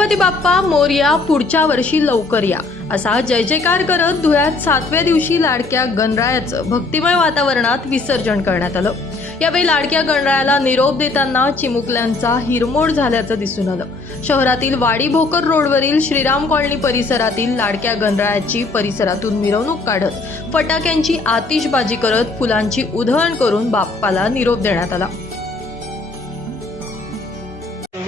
बाप्पा मोर्या पुढच्या वर्षी लवकर या. असा जय जयकार करत धुळ्यात सातव्या दिवशी लाडक्या गणरायाचं भक्तिमय वातावरणात विसर्जन करण्यात आलं. यावेळी लाडक्या गणरायाला निरोप देताना चिमुकल्यांचा हिरमोड झाल्याचं दिसून आलं. शहरातील वाडी भोकर रोडवरील श्रीराम कॉलनी परिसरातील लाडक्या गणरायाची परिसरातून मिरवणूक काढत फटाक्यांची आतिषबाजी करत फुलांची उधळण करून बाप्पाला निरोप देण्यात आला.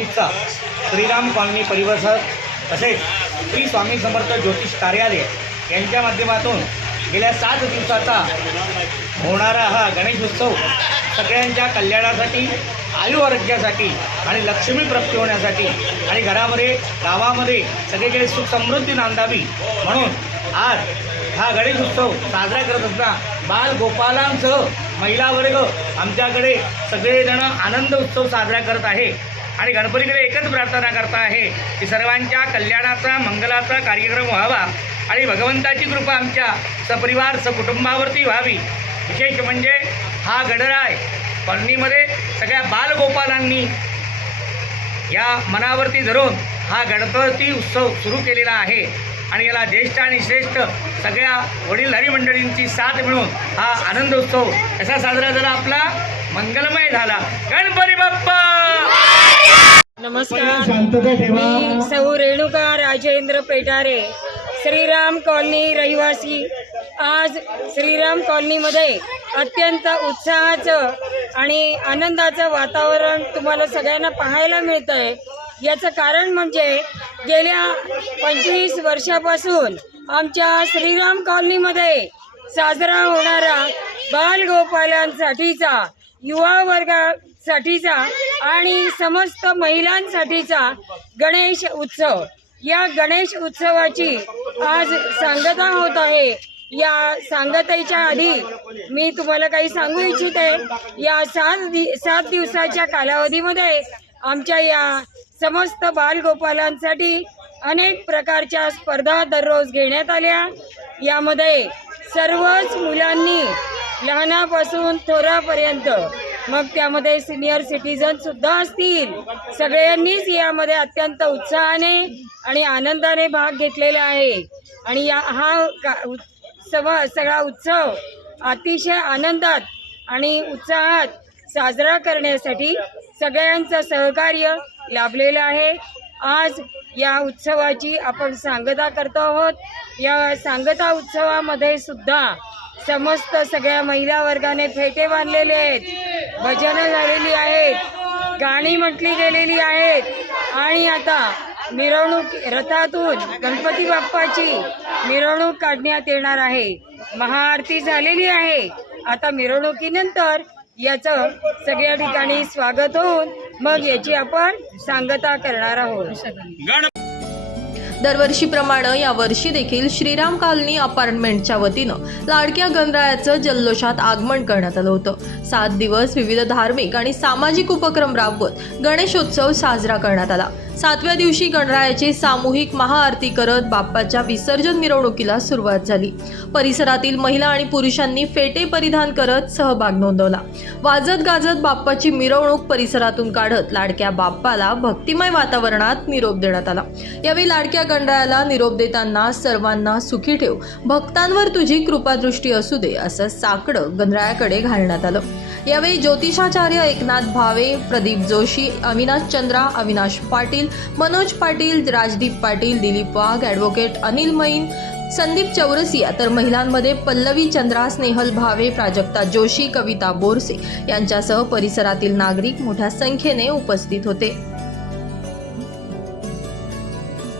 चोवीसचा श्रीराम कॉलनी परिसर तसेच श्री स्वामी समर्थ ज्योतिष कार्यालय यांच्या माध्यमातून गेल्या सात दिवसाचा होणारा हा गणेश उत्सव सगळ्यांच्या कल्याणासाठी आयु आरोग्यासाठी आणि लक्ष्मी प्राप्ती होण्यासाठी आणि घरामध्ये गावामध्ये सगळीकडे सुख समृद्धी नांदावी म्हणून आज हा गणेश उत्सव साजरा करत असताना बाल गोपालांसह महिला वर्ग आमच्याकडे सगळेजण आनंद उत्सव साजरा करत आहे. आणि गणपतीकडे एकच प्रार्थना करता आहे की सर्वांच्या कल्याणाचा मंगलाचा कार्यक्रम व्हावा आणि भगवंताची कृपा आमच्या सपरिवार सकुटुंबावरती व्हावी. विशेष म्हणजे हा गणराय कॉलनीमध्ये सगळ्या बालगोपालांनी या मनावरती धरून हा गणपती उत्सव सुरू केलेला आहे. आणि याला ज्येष्ठ आणि श्रेष्ठ सगळ्या वडीलधारी मंडळींची साथ मिळून हा आनंद उत्सव कसा साजरा झाला आपला मंगलमय झाला. गणपती नमस्कार. मी सौ रेणुका राजेंद्र पेटारे श्रीराम कॉलनी रहिवासी. आज श्रीराम कॉलनीमध्ये अत्यंत उत्साहाचं आणि आनंदाचं वातावरण तुम्हाला सगळ्यांना पाहायला मिळतं आहे याचं कारण म्हणजे गेल्या पंचवीस वर्षापासून आमच्या श्रीराम कॉलनीमध्ये साजरा होणारा बालगोपालांसाठीचा युवा वर्गासाठीचा आणि समस्त महिलांसाठीचा गणेश उत्सव. या गणेश उत्सवाची आज सांगता होत आहे. या सांगतेच्या आधी मी तुम्हाला काही सांगू इच्छिते. या सात दि सात दिवसाच्या कालावधीमध्ये आमच्या या समस्त बालगोपालांसाठी अनेक प्रकारच्या स्पर्धा दररोज घेण्यात आल्या. यामध्ये सर्वच मुलांनी लहानापासून थोरापर्यंत. मग त्यामध्ये सिनियर सिटीजन सुद्धा असतील. सगळ्यांनीच यामध्ये अत्यंत उत्साहाने आणि आनंदाने भाग घेतलेला आहे. आणि या हा का- सव सगळा उत्सव अतिशय आनंदात आणि उत्साहात साजरा करण्यासाठी सगळ्यांचं सहकार्य लाभलेलं आहे. आज या उत्सवाची आपण सांगता करतो आहोत. या सांगता उत्सवामध्ये सुद्धा समस्त सगळ्या महिला वर्गाने फेटे बांधलेले आहेत. भजनं झालेली आहेत. गाणी म्हटली गेलेली आहेत. आणि आता मिरवणूक रथातून गणपती बाप्पाची मिरवणूक काढण्यात येणार आहे. महाआरती झालेली आहे. आता मिरवणुकीनंतर याचं सगळ्या ठिकाणी स्वागत होऊन मग याची आपण सांगता करणार आहोत. दरवर्षीप्रमाणे यावर्षी देखील श्रीराम कॉलनी अपार्टमेंटच्या वतीनं लाडक्या गणरायाचं जल्लोषात आगमन करण्यात आलं होतं. सात दिवस विविध धार्मिक आणि सामाजिक उपक्रम राबवत गणेशोत्सव साजरा करण्यात आला. सातव्या दिवशी गणरायाची सामूहिक महाआरती करत बाप्पाच्या विसर्जन मिरवणुकीला सुरुवात झाली. परिसरातील महिला आणि पुरुषांनी फेटे परिधान करत सहभाग नोंदवला. वाजत गाजत बाप्पाची मिरवणूक परिसरातून काढत लाडक्या बाप्पाला भक्तिमय वातावरणात निरोप देण्यात आला. यावेळी लाडक्या गणरायाला निरोप देताना सर्वांना सुखी ठेव. भक्तांवर तुझी कृपादृष्टी असू दे असं साकडं गणरायाकडे घालण्यात आलं. यावेळी ज्योतिषाचार्य एकनाथ भावे प्रदीप जोशी अविनाश चंद्रा अविनाश पाटील मनोज पाटील राजदीप पाटील दिलीप वाघ ॲडव्होकेट अनिल मैन संदीप चौरसिया तर महिलांमध्ये पल्लवी चंद्रा स्नेहल भावे प्राजक्ता जोशी कविता बोरसे यांच्यासह परिसरातील नागरिक मोठ्या संख्येने उपस्थित होते.